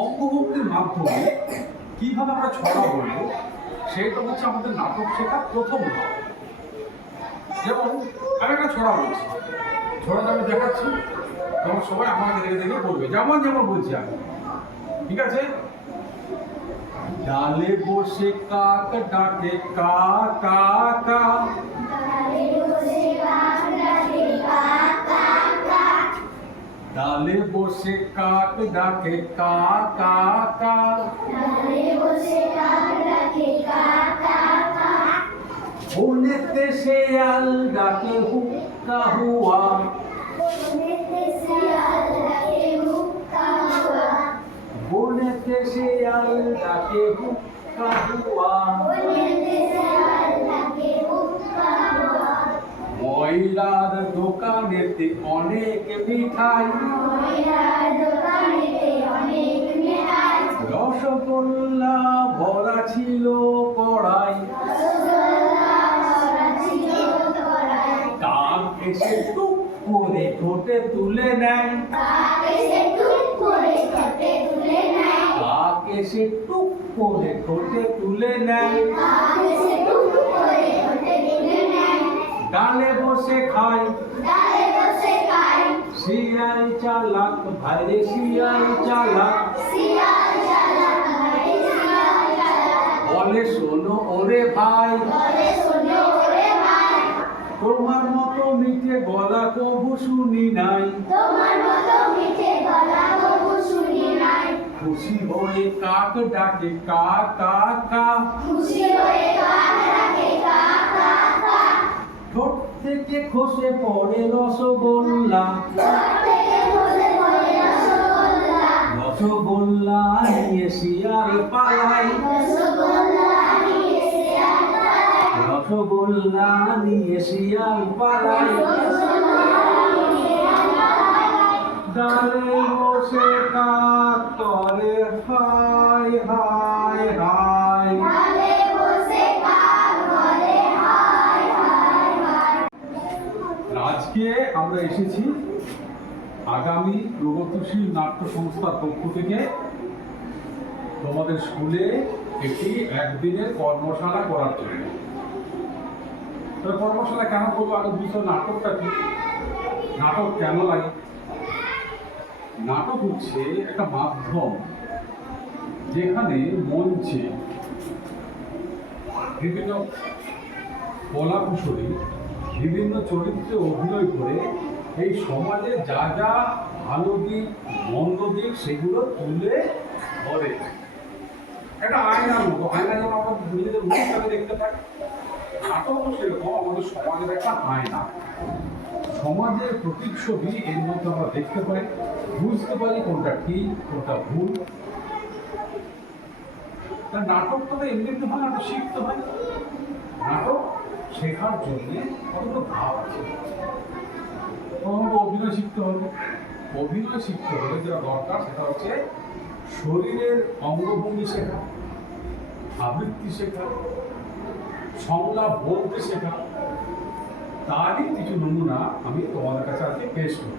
অঙ্গভঙ্গির মাধ্যমে কিভাবে আমরা ছড়া বলবো সেটা হচ্ছে আমাদের নাটক শেখার প্রথম ধাপ। যেমন আমি একটা ছড়া বলছি, ছড়াটা আমি দেখাচ্ছি, তখন সবাই আমাকে দেখে দেখে বলবে, যেমন যেমন বলছি আমি, ঠিক আছে? ডালে বসে কাক ডাকে কা কা কা, ডালে বসে কাক ডাকে কা কা কা, বনেতে শেয়াল ডাকে হুক্কা হুয়া, বনেতে শেয়াল ডাকে হুক্কা হুয়া, ময়রার দোকানেতে অনেক মিঠাই, রসগোল্লা ভরা ছিল কড়াই, কাক এসে টুক করে ঠোঁটে তুলে নেয়, কাক এসে টুক করে ঠোঁটে তুলে নেয়, ডালে বসে খায়, শিয়াল চালাক ভাইরে শিয়াল চালাক, বলে শোনো ওরে ভাই, তোমার মতো মিঠে গলা কবু শুনি নাই, খুশি হয়ে কাক ডাকে কা কা কা, ঠোঁট থেকে খসে পড়ে রসগোল্লা, রসগোল্লা নিয়ে শিয়াল পালাই, রসগোল্লা নিয়ে শিয়াল পালাই, ডালে বসে কাক করে হাই হাই হাই। আজকে আমরা এসেছি আগামী প্রগতিশীল নাট্য সংস্থার পক্ষ থেকে তোমাদের স্কুলে একটি একদিনের কর্মশালা করার জন্য। কর্মশালা কেন করবো আগে বুঝতে, নাটকটা কি, নাটক কেন লাগে? নাটক হচ্ছে একটা মাধ্যম যেখানে মঞ্চে বিভিন্ন কলাকুশলী বিভিন্ন চরিত্রে অভিনয় করে এই সমাজে যা যা ভালো দিক মন্দ দিক সেগুলো তুলে ধরে। একটা আয়নার মতো, আয়না যেমন আমরা নিজেদের মুখটাকে দেখতে পাই, নাটক সেরকম আমাদের সমাজের একটা আয়না, সমাজের প্রতিচ্ছবি এর মধ্যে আমরা দেখতে পাই, বুঝতে পারি কোনটা ঠিক কোনটা ভুল। নাটকটা তো এমনিতে হয়, নাটক শিখতে হয়। নাটক শেখার জন্য কতগুলো ধাপ আছে। প্রথমত অভিনয় শিখতে হবে। অভিনয় শিখতে হলে যেটা দরকার সেটা হচ্ছে শরীরের অঙ্গভঙ্গি শেখা, আবৃত্তি শেখা, সংলাপ বলতে শেখা। তারই কিছু নমুনা আমি তোমাদের কাছে আজকে পেশ করি।